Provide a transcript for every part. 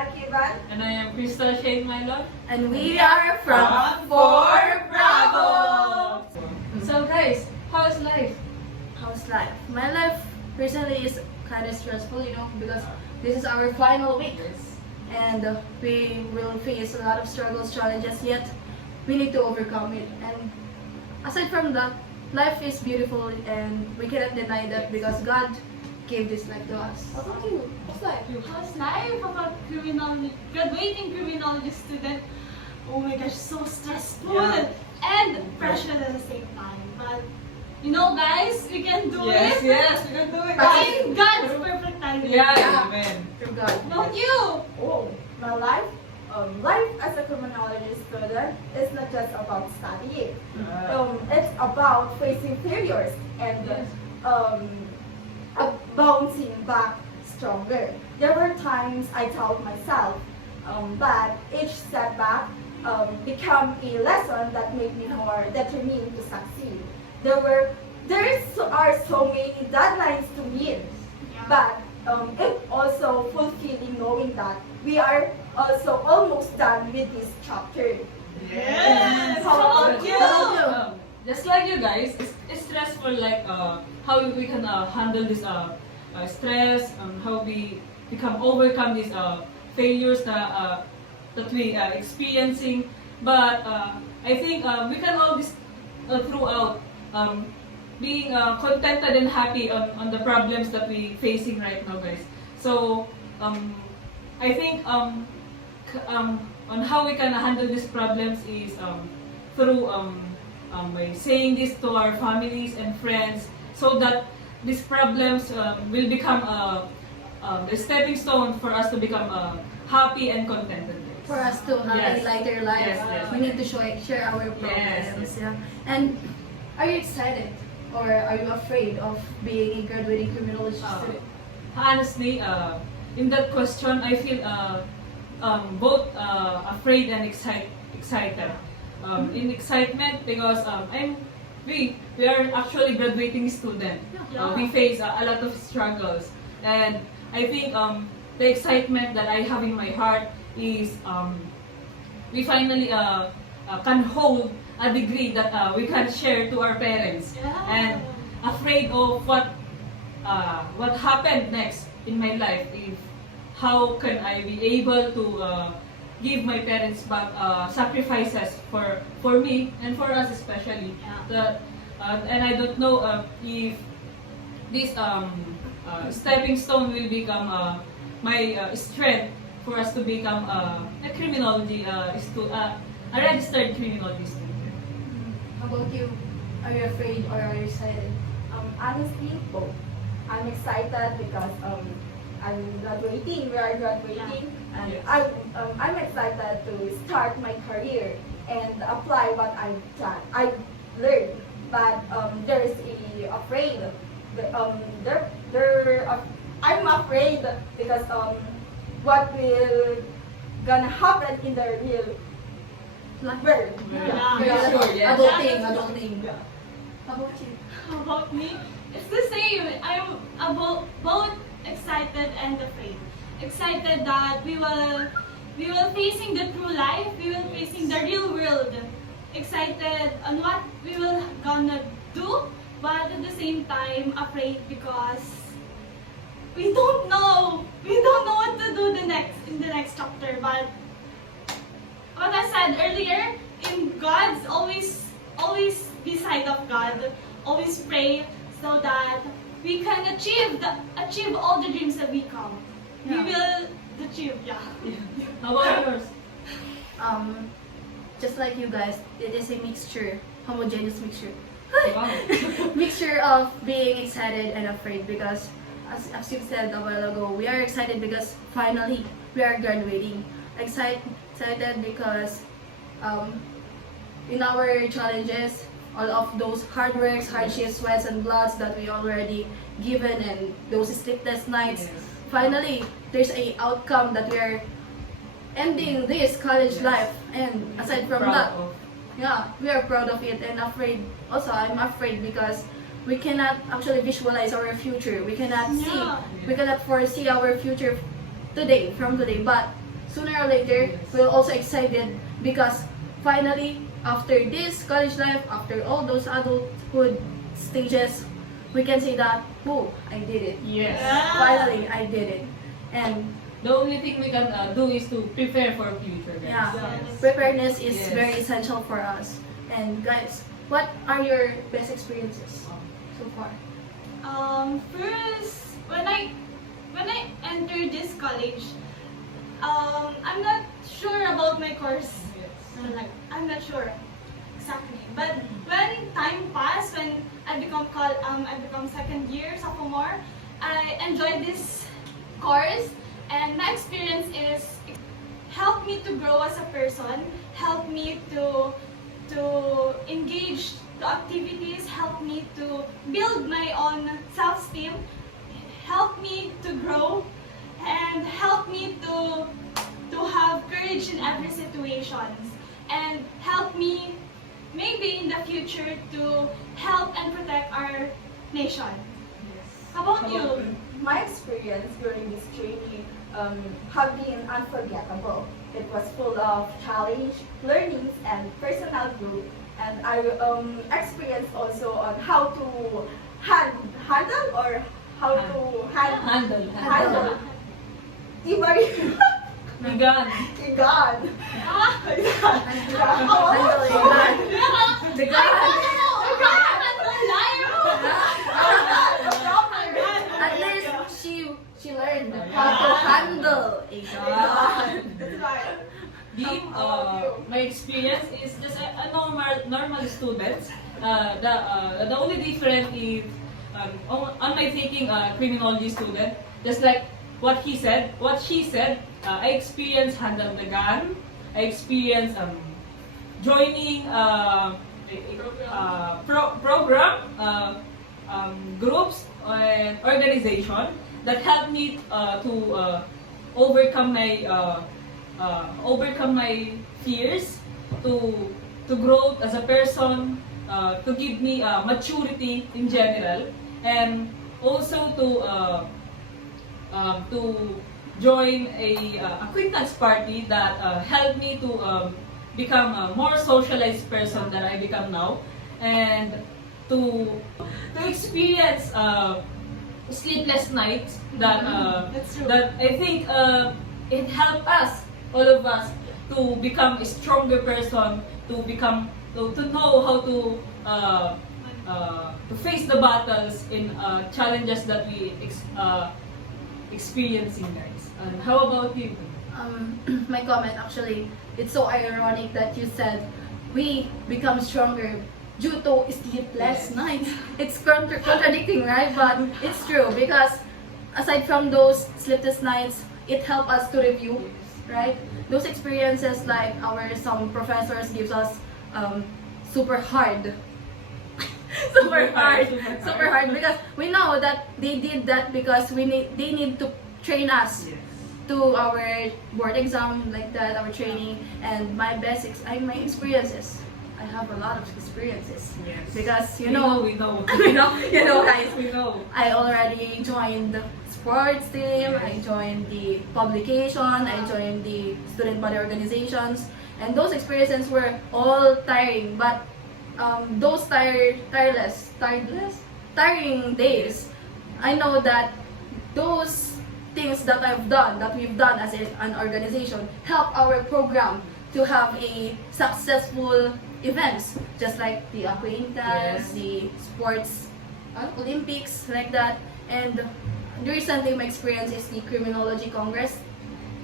Akiban. And I am Crystal Shane Mylon. And we are from Four Bravo. So guys, how's life? How's life? My life recently is kind of stressful, because this is our final week. And we will face a lot of struggles, challenges, yet we need to overcome it. And aside from that, life is beautiful and we cannot deny that because God gave this life to us. How about you? What's life? How's life of a graduating criminology student? Oh my gosh, so stressful and pressure at the same time. But guys, we can do it. Yes, we can do it. In God's perfect timing. Yeah, amen. Through God. Not you. Oh, my life. Life as a criminology student is not just about studying. It's about facing failures and bouncing back stronger. There were times I told myself that each setback become a lesson that made me more determined to succeed. There are so many deadlines to meet, but it's also fulfilling knowing that we are also almost done with this chapter. Yes. How about you? Just like you guys, it's stressful. Like how we can handle this stress, how we overcome these failures that we are experiencing. But I think we can all this throughout being contented and happy on the problems that we facing right now, guys. So I think on how we can handle these problems is through by saying this to our families and friends, so that these problems will become the stepping stone for us to become happy and contented. For us to have Yes. a lighter life, Yes. we need to share our problems. Yeah. And are you excited or are you afraid of being a graduating criminology student? Honestly, in that question, I feel both afraid and excited. In excitement because we are actually graduating student. We face a lot of struggles, and I think the excitement that I have in my heart is we finally can hold a degree that we can share to our parents, and afraid of what happened next in my life. If how can I be able to give my parents back sacrifices for me and for us especially. And I don't know if this stepping stone will become my strength for us to become a criminology a registered criminology student. How about you? Are you afraid or are you excited? Honestly, both. I'm excited because I'm graduating. We are graduating, and Yes. I'm excited to start my career and apply what I've learned. But there's afraid. I'm afraid because what will gonna happen in the real world. Yeah. Adulting. Yeah. How about you? How about me? It's the same. I'm both excited and afraid. Excited that we will facing the true life. We will facing the real world. Excited on what we will gonna do, but at the same time afraid because we don't know. We don't know what to do in the next chapter. But what I said earlier, in God's always be side of God. Always pray so that we can achieve all the dreams that we come. We will achieve. How about yours? Just like you guys, it is a mixture, homogeneous mixture. Wow. Mixture of being excited and afraid because as you said a while ago, we are excited because finally we are graduating. Excited because in our challenges, all of those hard works, hardships, sweats and bloods that we already given and those sleepless nights, finally there's a outcome that we are ending this college life. And aside from that, we are proud of it and afraid. Also, I'm afraid because we cannot actually visualize our future. We cannot foresee our future from today. But sooner or later, Yes. we're also excited because finally, after this college life, after all those adulthood stages, we can say that, oh, I did it. Yes. Yeah. Finally, I did it. And The only thing we can do is to prepare for future, guys. yeah, Yes. preparedness is Yes. very essential for us. And guys, what are your best experiences so far? First, when I entered this college, I'm not sure about my course. Like, I'm not sure exactly. But when time passed, when I become second year sophomore, I enjoyed this course, and my experience is helped me to grow as a person, helped me to engage to activities, helped me to build my own self-esteem, helped me to grow, and helped me to have courage in every situation, and help me maybe in the future to help and protect our nation. How about you? My experience during this journey have been unforgettable. It was full of challenge, learnings, and personal growth. And I experienced also on how to handle or how to handle. Iba Vegan. Igan. The God. At least she learned how to handle a God. That's right. My experience is just a normal student. The only difference is on my taking criminology student, just like what she said. I experienced handle the gun. I experienced joining program, groups and organization that helped me to overcome my fears, to grow as a person, to give me maturity in general, and also to join a acquaintance party that helped me to become a more socialized person that I become now, and to experience sleepless nights that That's true. that I think it helped us, all of us, to become a stronger person, to know how to face the battles in challenges that we experiencing, guys. And how about you? My comment actually, it's so ironic that you said we become stronger due to sleepless nights. It's contradicting, right? But it's true because aside from those sleepless nights, it helped us to review, right? Those experiences, like some professors gives us super hard. super hard because we know that they did that because they need to train us to our board exam, like that, our training. And my experiences, I have a lot of experiences Yes. because We know. guys, We know. I already joined the sports team, I joined the publication, I joined the student body organizations, and those experiences were all tiring, but those tiring days, I know that those things that we've done as an organization, help our program to have a successful events, just like the acquaintance, Yes. the sports Olympics, like that. And recently my experience is the Criminology Congress,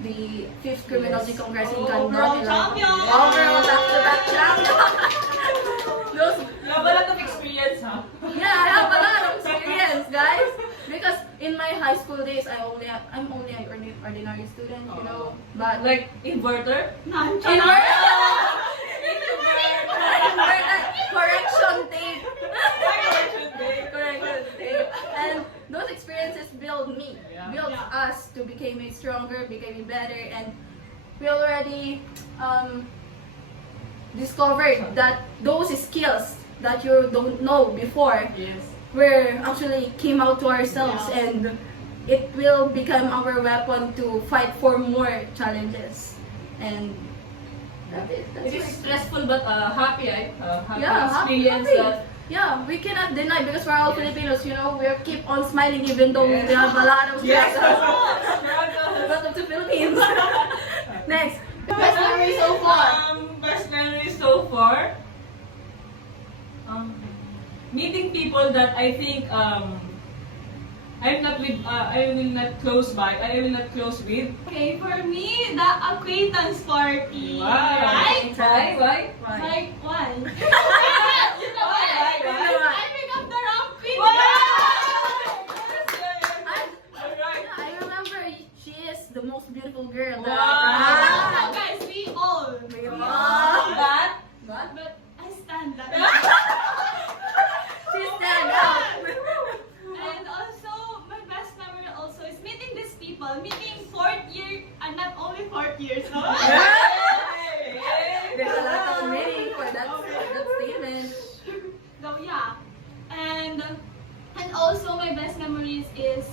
the 5th Criminology Yes. Congress in Overall Candor. champion! Overall back-to-back champion! Those, You have a lot of experience, huh? yeah, I have a lot of experience, guys. Because in my high school days, I'm only an ordinary student, you know. But Like inverter? correction tape. Correction tape. And those experiences build me, Yeah. built Yeah. us to become stronger, becoming better, and we already discovered that those skills that you don't know before Yes. were actually came out to ourselves, Yeah. and it will become our weapon to fight for more challenges. And that's It my- is stressful but happy, right? Happy Yeah, experience happy. that. Yeah, we cannot deny because we're all Filipinos, you know, we keep on smiling even though Yes. we have a lot of Yes. stress. Welcome to Philippines. Next, best memory so far. Best memory so far. Meeting people that I think I'm not with. I will not close by. I will not close with. Okay, for me, the acquaintance party. Right? Why? Like, why? You know Why? what? Why? I pick up the wrong pin. I remember she is the most beautiful girl. Wow. Ah, guys, we all. That. But I stand that. She stand out. And also, my best memory also is meeting these people. Meeting fourth year, and not only fourth years, no? There's a lot of meaning for that statement. So yeah, and also my best memories is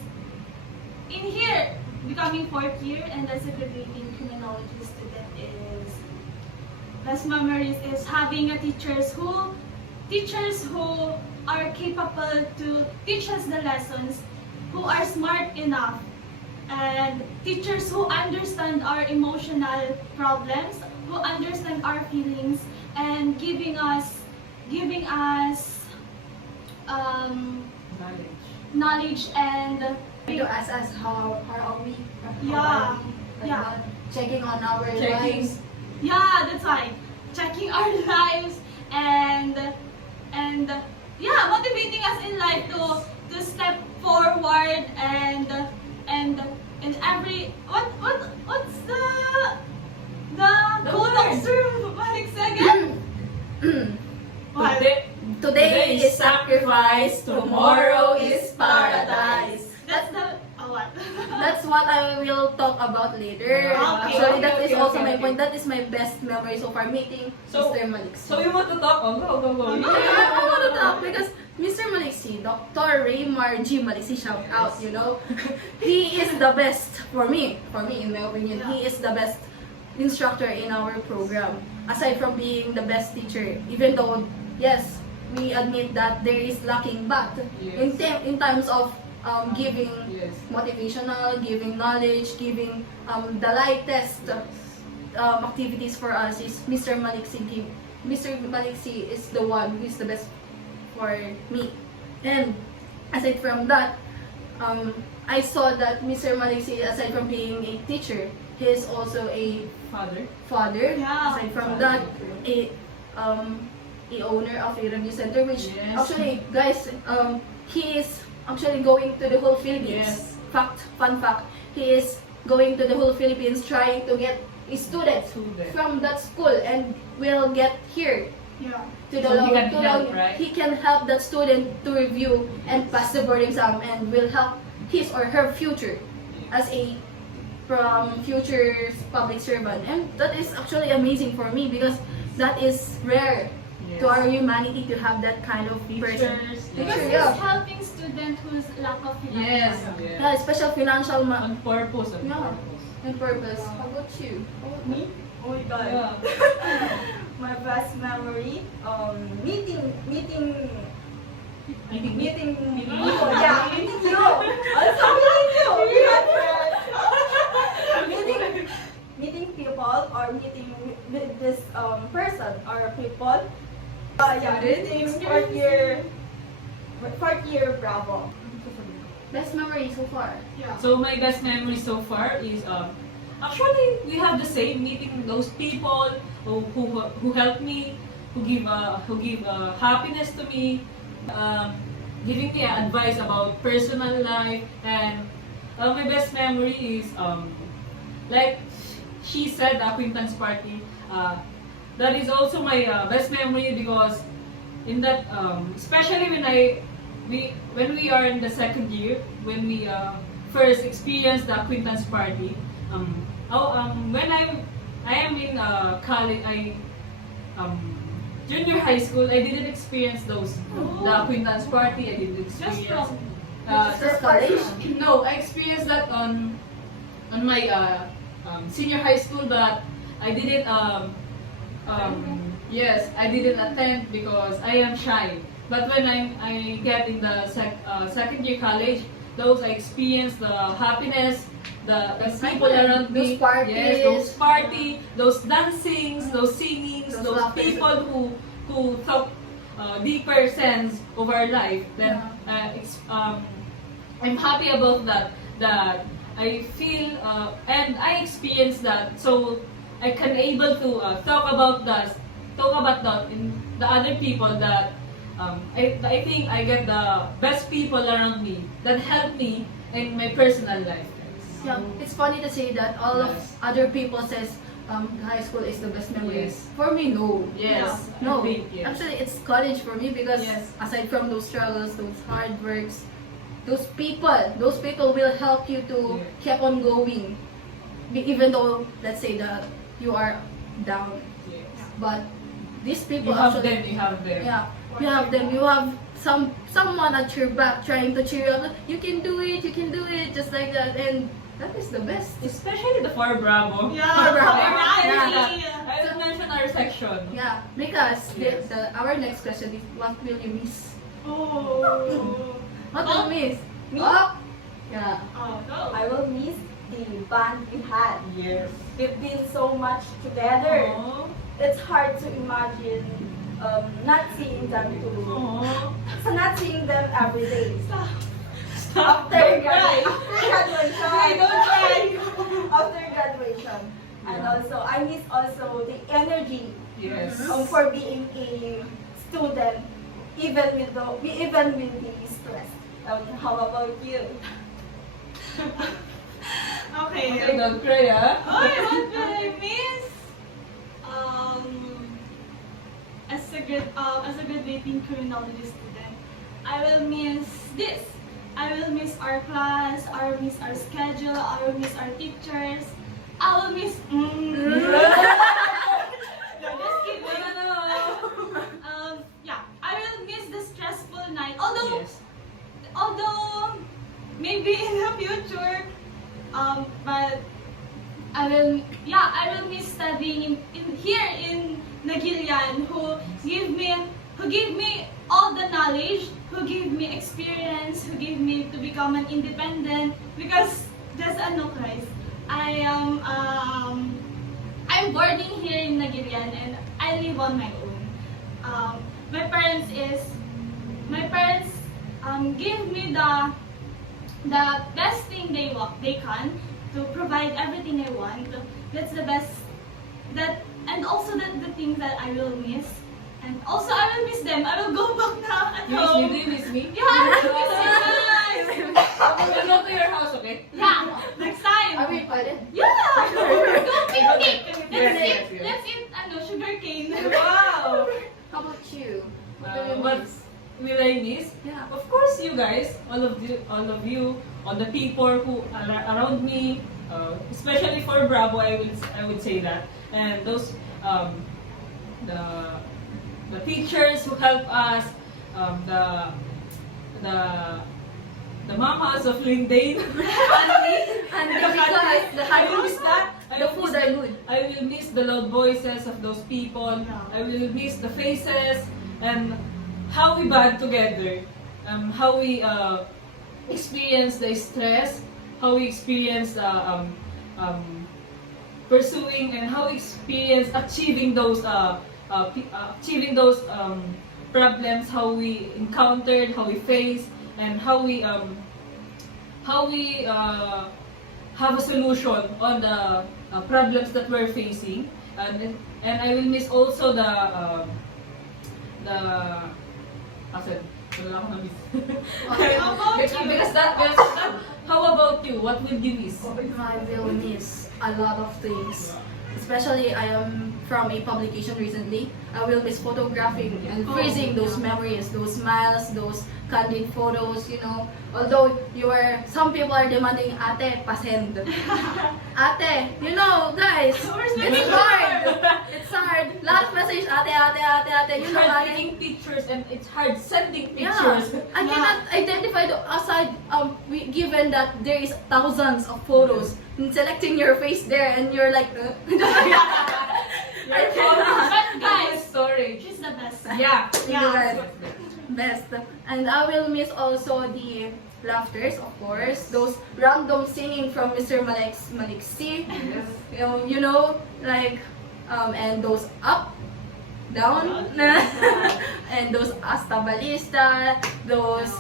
in here becoming fourth year and as a graduating criminology student is best memories is having a teachers who are capable to teach us the lessons, who are smart enough, and teachers who understand our emotional problems, who understand our feelings, and giving us knowledge and To ask us how are we? Yeah. Like Yeah. that. Checking on our Checking. lives. yeah, that's right. Checking our lives and yeah, motivating us in life to step forward and in every what's the quote of Sir Malik again? What? Today is sacrifice, tomorrow is paradise. That's the what? That's what I will talk about later. Okay. Actually, that is Okay, also okay, my okay. point. That is my best memory so far, meeting So- Mr. Malik. So you want to talk? Oh, go. I want to talk because Mr. Maliksi, Dr. Raymar G. Maliksi, shout out, you know. He is the best for me, in my opinion. He is the best instructor in our program. Aside from being the best teacher, even though, yes, we admit that there is lacking, but Yes. in terms of giving Yes. motivational, giving knowledge, giving the lightest activities for us is Mr. Maliksi. Mr. Maliksi is the one who is the best for me. And aside from that, I saw that Mr. Maliksi, aside from being a teacher, he is also a Father. father. Yeah. Aside from that, a owner of a review center, which Yes. actually, guys, he is actually going to the whole Philippines. Yes. Fun fact, he is going to the whole Philippines trying to get a student Student. from that school and will get here Yeah. to the So he can to help, the- right? He can help that student to review and pass the board exam and will help his or her future as a future public servant. And that is actually amazing for me because that is rare to our humanity to have that kind of person. Teachers. Because Teacher, he's yeah. helping student who's lack of Yes. financial. Yeah, special financial On purpose. On Yeah. purpose. and purpose. How about you? Me? Oh my god. Yeah. My best memory, meeting you. Yeah, meeting you. Also meeting you. We had friends. meeting people or meeting with this person or people. Yeah, meeting fourth year Bravo. Best memory so far. Yeah. So my best memory so far is actually we have the same, meeting those people who help me, who give happiness to me, giving me advice about personal life, and my best memory is like she said, the acquaintance party. That is also my best memory because in that especially when we are in the second year, when we first experienced the acquaintance party, when I am in college, junior high school, I didn't experience the acquaintance party. I didn't Just experience. from Just college? No, I experienced that on my senior high school, but I didn't yes, I didn't attend because I am shy. But when I get in the second year college, those I experienced the happiness, the people around me, Those parties. yes, those party, those dancings, those singings, Those those laughter. people who talk deeper sense of our life. Then I'm happy about that. That I feel and I experienced that, so I can able to talk about that in the other people that I think I get the best people around me that help me in my personal life. Yeah, it's funny to say that all of Yes. other people says high school is the best memories. Yes. For me, no. Yes, No, I think, yes. actually it's college for me because Yes. aside from those struggles, those hard works, those people will help you to Yeah. keep on going. Even though, let's say that you are down, Yes. but these You people have actually, them, you have them. yeah, you have them. You have someone at your back trying to cheer you up. You can do it. You can do it. Just like that, and that is the best. Especially the Far Bravo. Yeah, Bravo. alright. I will mention our section. Yeah, because Yes. our next question is, what will you miss? Oh. What will you miss? Me? Oh, yeah. Oh, no. I will miss the band we had. Yes. We've been so much together. Aww. It's hard to imagine not seeing them too. Aww. So not seeing them every day. Stop. After Don't cry. graduation. Hey, don't cry. After graduation. And Yeah. also, I miss also the energy Yes. for being a student, even with the stress. How about you? Okay. Okay, don't cry, ah. Oh, what will I miss? As a graduating criminology student, I will miss this. I will miss our class. I will miss our schedule. I will miss our teachers. I will miss. No, just kidding. Yeah, I will miss the stressful night. Yes. Although maybe in the future, but I will miss studying here in Nagilian, who give me all the knowledge, who give me experience, who give me to become an independent, because just guys, I'm boarding here in Nagilian and I live on my own. My parents give me the best thing they can to provide everything I want. That's the best and also the things that I will miss. And also I will miss them. I will go back now at You miss me? home. Do you miss me? Yeah, I will miss you guys. We'll go to your house, okay? Yeah, next time. Are we invited? Yeah! Go picnic! Yes, yes. Let's eat sugar cane. Wow. How about you? What will you What miss? will I miss? Yeah. Of course, you guys, all of you, all the people who are around me, especially for Bravo, I would say that, and those the teachers who help us, the mamas of Lindane, And because the I will miss that. the food are good. I will miss the loud voices of those people. I will miss the faces and how we band together. How we experience the stress, how we experience pursuing, and how we experience achieving those problems, how we encountered, how we face, and how we have a solution on the problems that we're facing. And I will miss also the wala akong na-miss. How about you? because that how about you? What will you miss? I will miss a lot of things. Especially I am from a publication recently. I will miss photographing and freezing those memories, those smiles, those candid photos, you know. Although some people are demanding, ate, pasend. Ate, you know, guys, Where's my it's picture? hard. It's hard. Lot of messages message, ate. It's You know, hard ate. taking pictures and it's hard sending Yeah, pictures. I cannot identify the aside. Given that there is thousands of photos, and selecting your face there, and you're like, Your phone But guys, storage. she's the best. Yeah. Yeah. Best. And I will miss also the laughters, of course. Those random singing from Mr. Maliksi. You know, like, and those up, down, and those hasta balista, those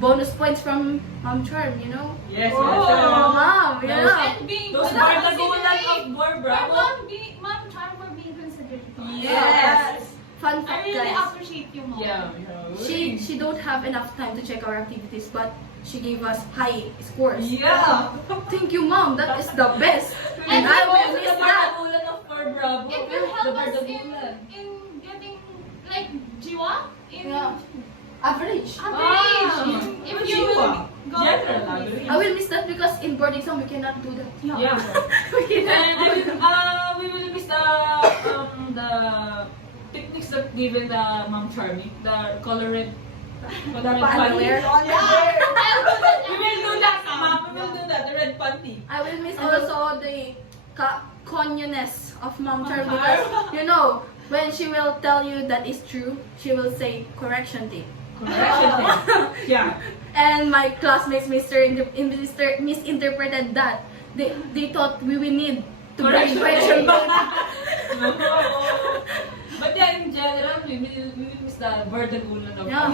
bonus points from Mom Charm, you know. Yes. Oh. Mom, yeah. And being Those without bardagulan of considering- more for bravo. Mom Charm for being considered. Yes. Fun I fact, really guys. appreciate you, Mom. Yeah. She don't have enough time to check our activities, but she gave us high scores. Yeah. Thank you, Mom. That is the best. And And I also will The miss that. bardagulan of more bravo. It will help The us bardagulan. in getting like jiwa in Yeah. Average. average. Ah. If you Jiwa. go General average. I will miss that because in board exam we cannot do that. Yeah. We And cannot. we will miss the techniques that given the Mom Charming, the colored Panty panty. wear. We will do that, Mom. We will do that. The red panty. I will miss also the conuness of Mom Charm because you know when she will tell you that is true, she will say correction tape. Correction tape. Yeah. And my classmates misinterpreted that. They thought we will need to bring correction tape. No. But yeah, in general, we will miss the bardagulan of Yeah.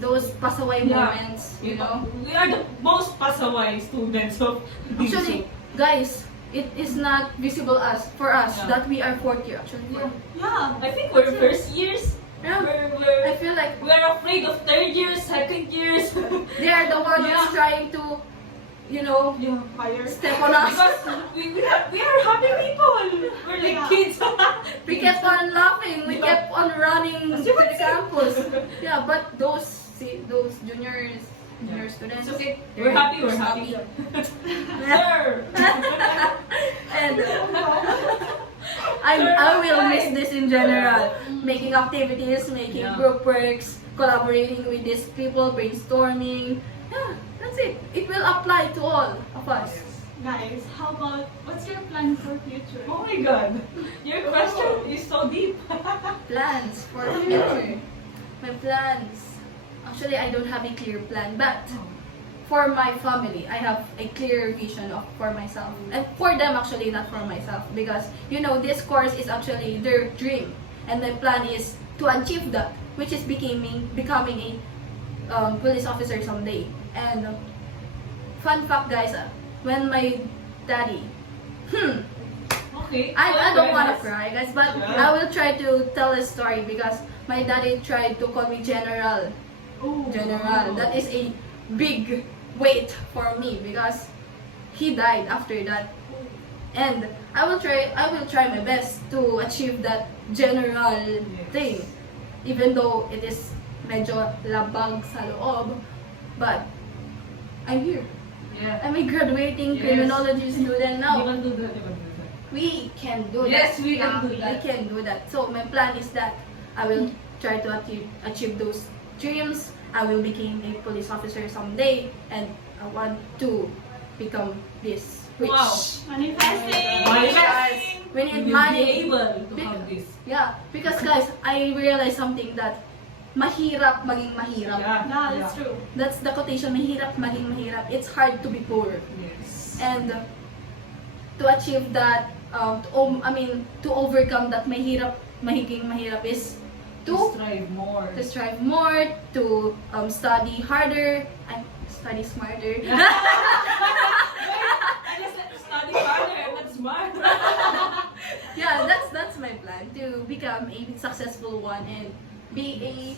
Those pasaway Yeah. moments, you know. We are the most pasaway students of Actually, guys, it is not visible for us Yeah. that we are fourth year. Actually, Yeah. I think we're first years. Yeah. We're I feel like we're afraid of third years, second years. they are the ones Yeah. trying to, you know, Yeah. step on us. Because we are happy people. We're like Yeah. kids. We kept on laughing. We Yeah. kept on running to As you the can see. campus. Yeah, but those junior Yeah. students. It's okay. We're happy. We're happy. Sir. And I will miss this in general. Making activities, making Yeah. group works, collaborating with these people, brainstorming. Yeah, that's it. It will apply to all of us. Guys, how about what's your plan for future? Oh my God. Your question is so deep. Plans for the future. My plans. Actually, I don't have a clear plan, but for my family, I have a clear vision for myself. And for them, actually, not for myself. Because, you know, this course is actually their dream. And my plan is to achieve that, which is becoming a police officer someday. And fun fact, guys, when my daddy, Okay. I don't want to cry, guys, but Yeah. I will try to tell a story because my daddy tried to call me General. General. That is a big weight for me because he died after that. And I will try my best to achieve that general thing. Even though it is medyo labag sa loob. But I'm here. Yeah. I'm a graduating Yes. criminology student You now. can do that. You can do that. We can do that. Yes, we can do We that. can do that. So my plan is that I will try to achieve those dreams. I will become a police officer someday, and I want to become this rich. Wow. Manifesting! Manifest. We You need will money. be able to have this. Yeah, because guys, I realized something that mahirap maging mahirap. Yeah, that's true. That's the quotation, mahirap maging mahirap. It's hard to be poor. Yes. And to achieve that, to overcome that magiging mahirap is To to strive more. to study harder, and study smarter. I just study harder, not smart. Yeah, that's my plan, to become a successful one and be a,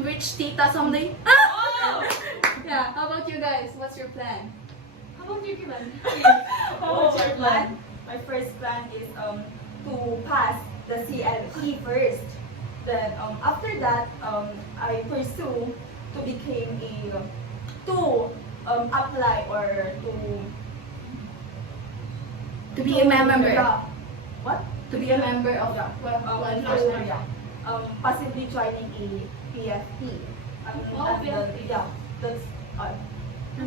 rich tita someday. Oh! Yeah, how about you guys? What's your plan? How about you, Kiban? What's your plan? My first plan is to pass the CLE first. Then after that, I pursue to become to apply or To be a member. Yeah. What? To To be a member of Yeah. law Enforcement, enforcement. yeah. Possibly joining a PFP. Oh, PFP. Yeah, that's all.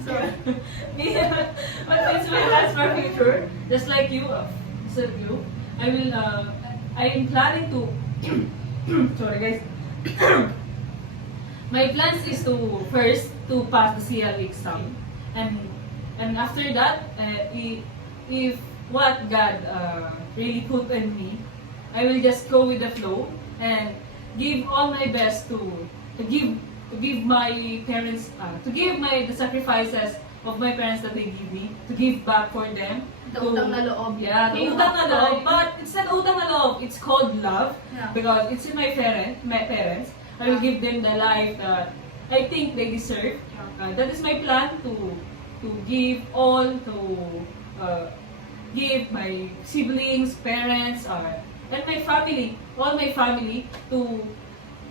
So, Me, what is my plans for future? Just like you, said you, I will. I am planning to. Sorry, guys. My plans is to first to pass the CLE exam, and after that, if what God really put in me, I will just go with the flow and give all my best to give my parents to give the sacrifices of my parents that they give me, to give back for them. the to- utang na loob. Yeah, the utang na loob, but it's not utang na loob, it's called love. Yeah. Because it's in my parents. I will give them the life that I think they deserve. That is my plan to give all give my siblings, parents, and my family, all my family to,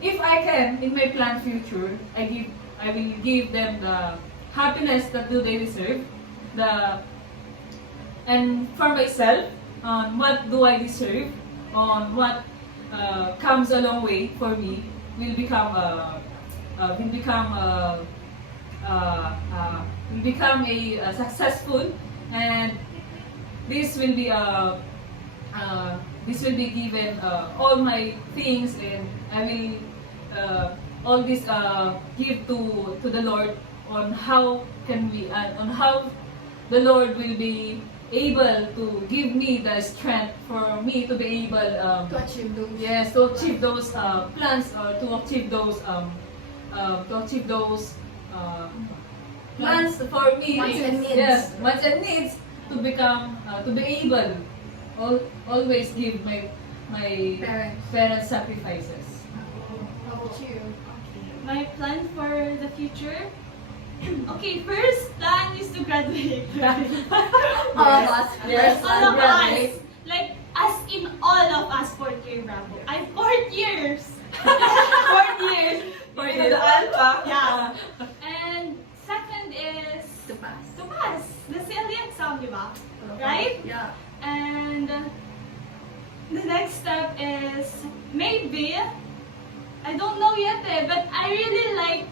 if I can, in my plan future, I will give them the happiness that they deserve. And for myself, on what do I deserve, on what comes a long way for me, will become a successful, and this will be given all my things, and I will all this give to the Lord on how can we on how the Lord will be able to give me the strength for me to be able To achieve those. yes, to achieve those plans, or to achieve those plans for me. Wants and needs. Yes, wants and needs to become to be able always give my parents sacrifices. How about you? My plan for the future. Okay, first plan is to graduate. All of us. Yes. All of us. Graduate. Like, as in all of us, fourth year Bravo. I'm 4 years. 4 years. For the alpha. Yeah. And second is To pass. to pass the CLE exam, di ba? Right? Yeah. And the next step is maybe, I don't know yet but I really like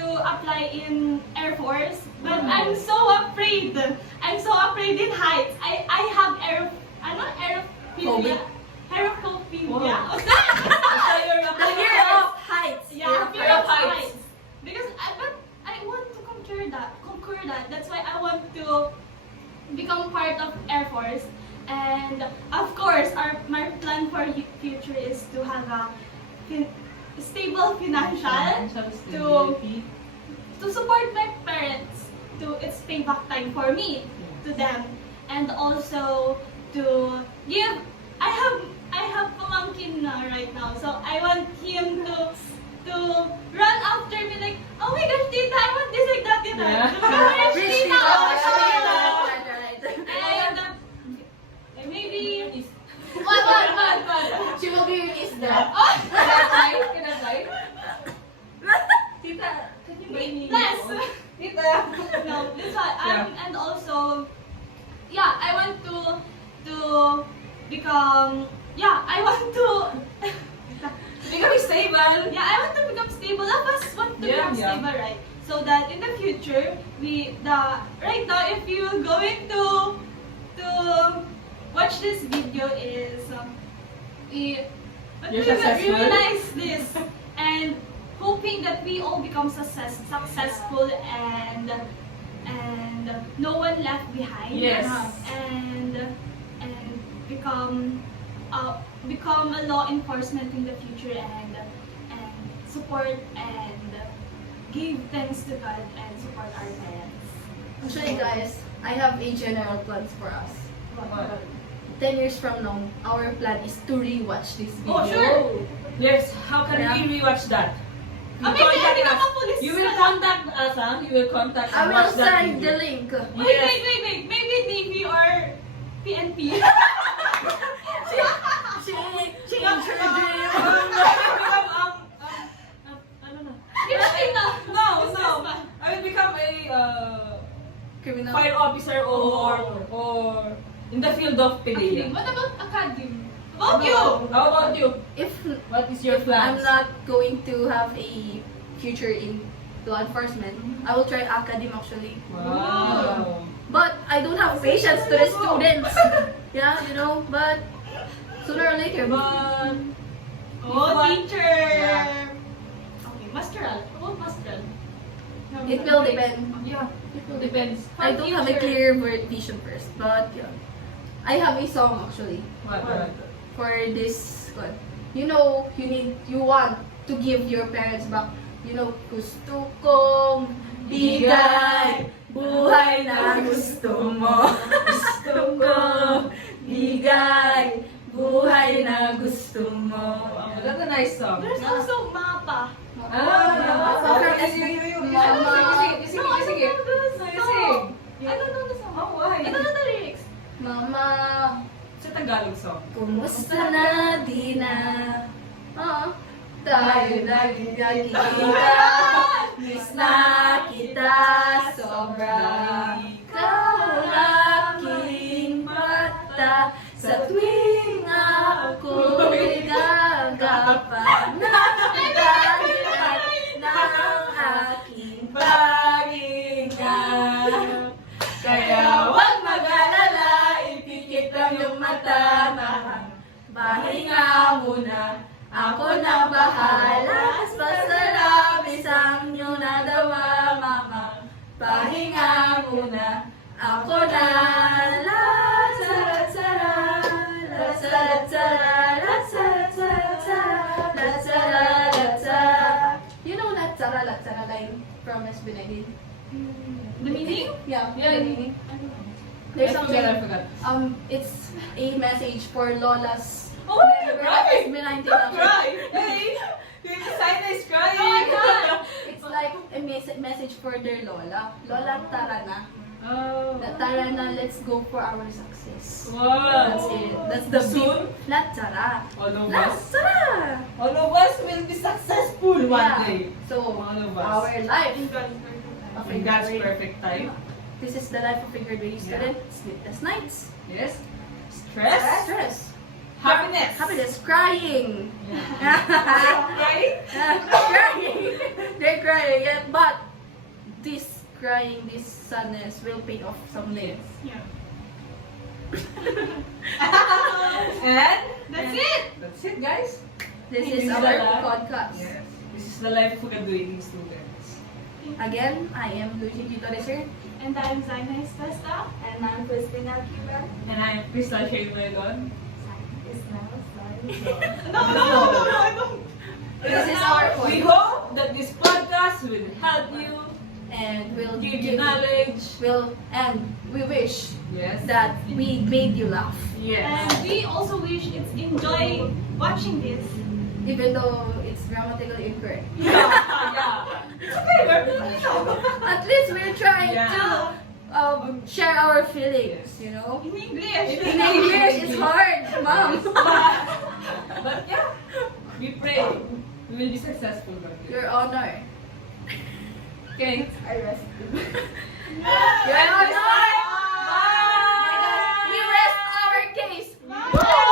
to apply in Air Force, but Wow. I'm so afraid. I'm so afraid in heights. I have aerophobia. Aerophobia. Wow. What's that? The fear of heights. Yeah, fear of heights. Because I want to conquer that. That's why I want to become part of Air Force. And of course, my plan for future is to have a stable financial to support my parents. It's payback time for me to them, and also to give. I have pamangkin na right now, so I want him to run after me like, oh my gosh, tita, I want this like that, tita. Yeah. Rich Rich tita, tita. oh, Right. and maybe She will be released there. Can I fly? Tita, can you buy me? Less. Tita. No, this one. Yeah. And also, yeah, I want to become. Yeah, I want to. Become stable. Yeah, I want to become stable. All of us want to Yeah, become yeah. stable, right? So that in the future, right now, if you're going to watch this video is You're successful. realize this and hoping that we all become successful and no one left behind. Yes. And become a law enforcement in the future and support and give thanks to God and support our parents. Actually, guys, I have a general plans for us. What? 10 years from now, our plan is to rewatch this video. Oh, sure. Yes, how can Yeah. we rewatch that? Ah, maybe hindi ka mapulis You will na lang. contact us, huh? You will contact I and will watch that send the video. link. Yes. Wait. Maybe Navy or PNP. She changed her Become, dream. ano na? Filipino. No. I will become a Criminal. fire officer or in the field of PDEA. What about academy? About you? How about you? If What is your I'm plans? not going to have a future in law enforcement, I will try academe actually. Wow. But I don't have patience to the students. Yeah, you know, but sooner or later, But Oh, What? teacher! Yeah. Okay, masteral. How about masteral? it will depend. yeah, It will depends. I don't have a clear vision first, but yeah. I have a song actually What? for this one. You know, you want to give your parents back. You know, gusto kong bigay buhay na gusto mo. Gusto ko bigay buhay na gusto mo. That's a nice song. There's also mapa. Sige. I don't know the song. Oh, why? I don't know the lyrics. Mama, Sa Tagalog song. kumusta na di na? Tayo nagkikita. Miss na kita sobra. Ikaw ang aking mata. Sa tuwing ako'y gagapan nakitahilan ng aking paghinga. Kaya huwag mag-alala, ipikit ang iyong mata. Pahinga muna, ako na bahala. Basta labis ang iyong nadawa, mama. Pahinga muna, ako na. La-tsara-tsara, la-tsara-tsara, la-tsara-tsara, la-tsara-tsara. You know la-tsara-la-tsara line from SB19? The meaning? Yeah, Yeah. the meaning. I There's something, forgot. it's a message for Lola's Oh, you're crying! SB19. Don't cry! Hey! Baby Sina is crying! Oh my God! It's like a message for their Lola. Lola, tara na. Oh. Tara na, let's go for our success. Wow. That's it. That's the Soon? big. La tara. All of La us. tara. All of us will be successful one Yeah. day. So, All of us. our life. In God's perfect time. This is the life of a graduate Yeah. student. Sleepless nights. Yes. Stress. Stress. Happiness. Happiness. Crying. Right? Crying. They're crying. Yeah, but this crying, this sadness will pay off someday. Yes. Yeah. And That's it! that's it, guys. This This is is our the life. podcast. Yes. This is the life of a graduating students. Again, I am Luigi Tito Reser. And I'm Zaina Espesta. And I'm Christina Kiba. And I'm Crystal Shane Melon. Is now sorry. No, I don't. This is our We podcast. hope that this podcast will help you, And we'll give you knowledge. and we wish Yes. that we made you laugh. Yes. And we also wish it's enjoy watching this. Even though it's grammatically incorrect. Yeah. It's okay. At least we're trying Yeah. to share our feelings, you know? In English. In English, it's hard, mom. But yeah, we pray we will be successful one day. Your honor. Okay. I rest. Your honor. Bye. We rest our case. Bye.